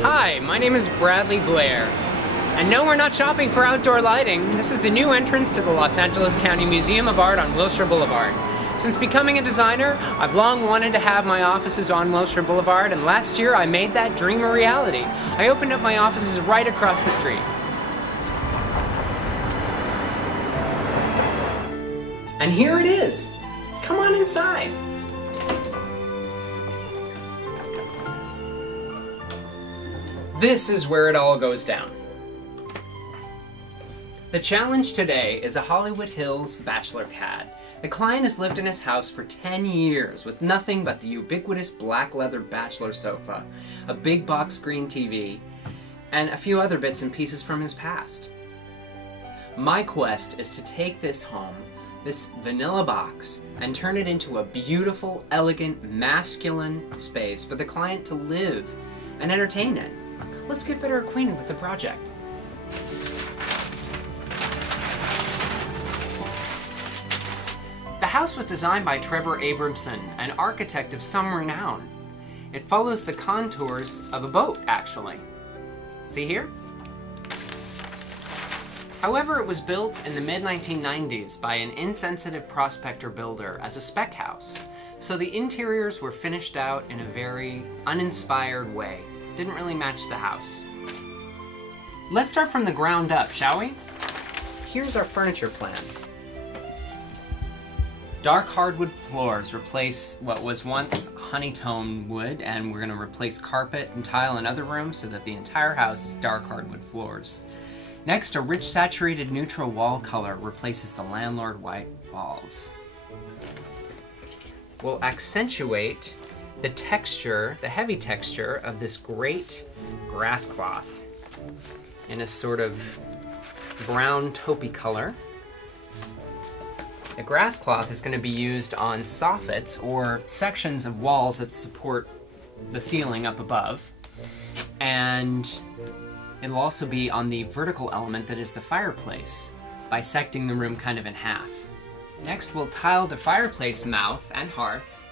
Hi, my name is Bradley Blair. And no, we're not shopping for outdoor lighting. This is the new entrance to the Los Angeles County Museum of Art on Wilshire Boulevard. Since becoming a designer, I've long wanted to have my offices on Wilshire Boulevard, and last year I made that dream a reality. I opened up my offices right across the street. And here it is. Come on inside. This is where it all goes down. The challenge today is a Hollywood Hills bachelor pad. The client has lived in his house for 10 years with nothing but the ubiquitous black leather bachelor sofa, a big box screen TV, and a few other bits and pieces from his past. My quest is to take this home, this vanilla box, and turn it into a beautiful, elegant, masculine space for the client to live and entertain in. Let's get better acquainted with the project. The house was designed by Trevor Abramson, an architect of some renown. It follows the contours of a boat, actually. See here? However, it was built in the mid-1990s by an insensitive prospector builder as a spec house, so the interiors were finished out in a very uninspired way. Didn't really match the house. Let's start from the ground up, shall we? Here's our furniture plan. Dark hardwood floors replace what was once honeytone wood, and we're going to replace carpet and tile in other rooms so that the entire house is dark hardwood floors. Next, a rich saturated neutral wall color replaces the landlord white walls. We'll accentuate the texture, the heavy texture of this great grass cloth in a sort of brown taupey color. The grass cloth is going to be used on soffits or sections of walls that support the ceiling up above, and it'll also be on the vertical element that is the fireplace, bisecting the room kind of in half. Next, we'll tile the fireplace mouth and hearth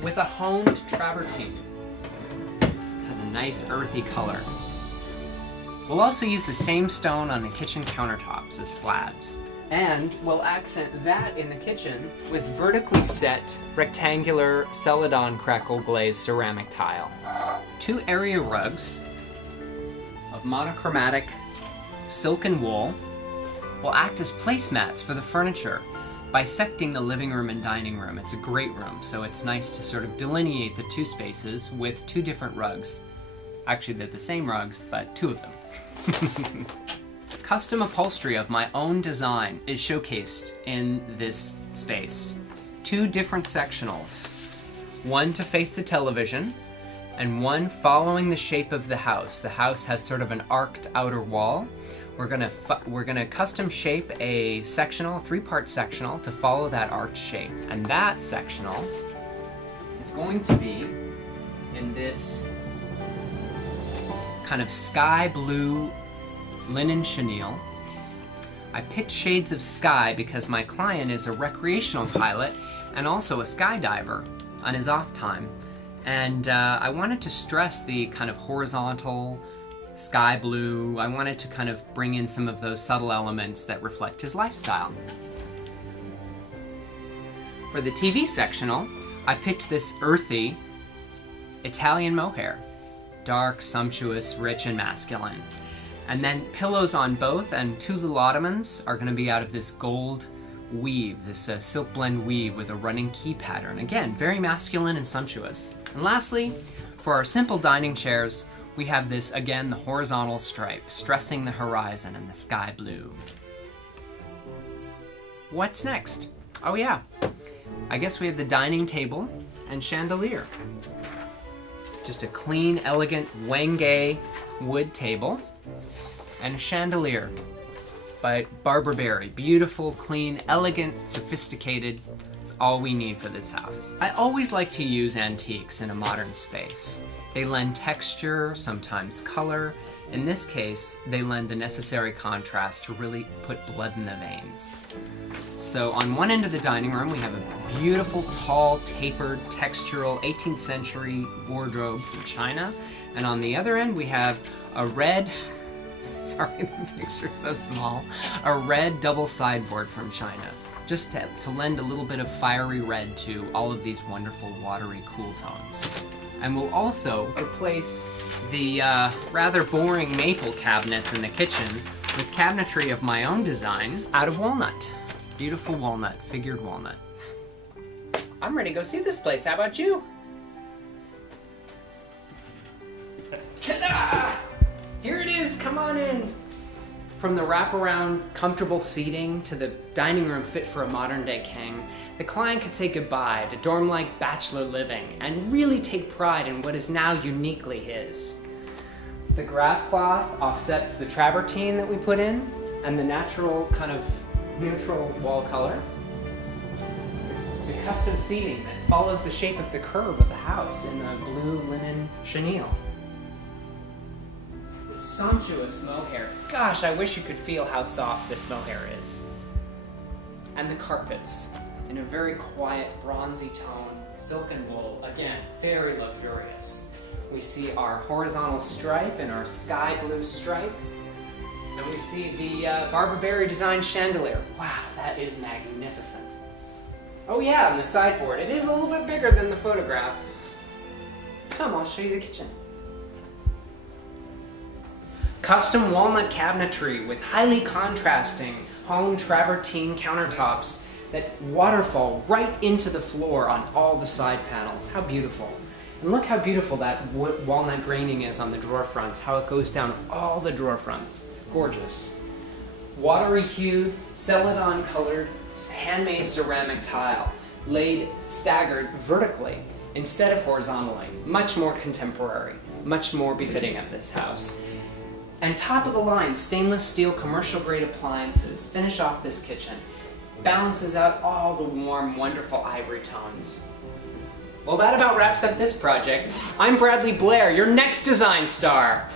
with a honed travertine. It has a nice earthy color. We'll also use the same stone on the kitchen countertops as slabs. And we'll accent that in the kitchen with vertically set rectangular Celadon crackle glazed ceramic tile. 2 area rugs of monochromatic silken wool will act as placemats for the furniture, bisecting the living room and dining room. It's a great room, so it's nice to sort of delineate the 2 spaces with 2 different rugs. Actually, they're the same rugs, but 2 of them. Custom upholstery of my own design is showcased in this space. 2 different sectionals. One to face the television, and one following the shape of the house. The house has sort of an arced outer wall. We're gonna custom shape a sectional, 3-part sectional, to follow that arched shape. And that sectional is going to be in this kind of sky blue linen chenille. I picked shades of sky because my client is a recreational pilot and also a skydiver on his off time. And I wanted to stress the kind of horizontal sky blue. I wanted to kind of bring in some of those subtle elements that reflect his lifestyle. For the TV sectional, I picked this earthy Italian mohair. Dark, sumptuous, rich, and masculine. And then pillows on both, and 2 little ottomans are going to be out of this gold weave, this silk blend weave with a running key pattern. Again, very masculine and sumptuous. And lastly, for our simple dining chairs, we have this, again, the horizontal stripe, stressing the horizon and the sky blue. What's next? Oh yeah, I guess we have the dining table and chandelier. Just a clean, elegant Wenge wood table and a chandelier by Barbara Berry. Beautiful, clean, elegant, sophisticated It's all we need for this house. I always like to use antiques in a modern space. They lend texture, sometimes color. In this case, they lend the necessary contrast to really put blood in the veins. So on one end of the dining room, we have a beautiful, tall, tapered, textural 18th century wardrobe from China. And on the other end, we have a red, sorry, the picture's so small, a red double sideboard from China, just to lend a little bit of fiery red to all of these wonderful, watery, cool tones. And we'll also replace the rather boring maple cabinets in the kitchen with cabinetry of my own design out of walnut. Beautiful walnut, figured walnut. I'm ready to go see this place. How about you? Ta-da! Here it is, come on in. From the wraparound, comfortable seating to the dining room fit for a modern-day king, the client could say goodbye to dorm-like bachelor living and really take pride in what is now uniquely his. The grass cloth offsets the travertine that we put in and the natural kind of neutral wall color. The custom seating that follows the shape of the curve of the house in the blue linen chenille. Sumptuous mohair. Gosh, I wish you could feel how soft this mohair is. And the carpets, in a very quiet bronzy tone, silken wool, again, very luxurious. We see our horizontal stripe and our sky blue stripe, and we see the Barbara Berry designed chandelier. Wow, that is magnificent. Oh yeah, and the sideboard. It is a little bit bigger than the photograph. Come, I'll show you the kitchen. Custom walnut cabinetry with highly contrasting honed travertine countertops that waterfall right into the floor on all the side panels. How beautiful. And look how beautiful that walnut graining is on the drawer fronts, how it goes down all the drawer fronts. Gorgeous. Watery hued, celadon colored, handmade ceramic tile, laid staggered vertically instead of horizontally. Much more contemporary, much more befitting of this house. And top of the line, stainless steel commercial grade appliances finish off this kitchen. Balances out all the warm, wonderful ivory tones. Well, that about wraps up this project. I'm Bradley Blair, your next design star.